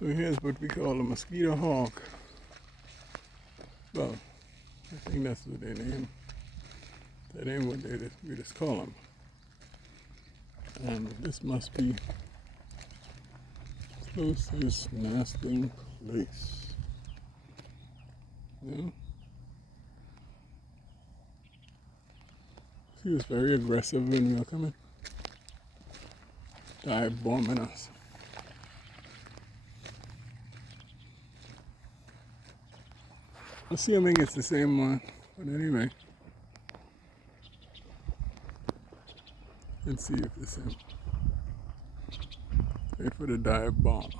So here's what we call a mosquito hawk. Well, I think that's what they name. That ain't what we just call them. And this must be closest nesting place. Yeah. He was very aggressive when we were coming. Dive-bombing us. Assuming it's the same one. But anyway. Let's see if it's the same. Wait for the dive bomb.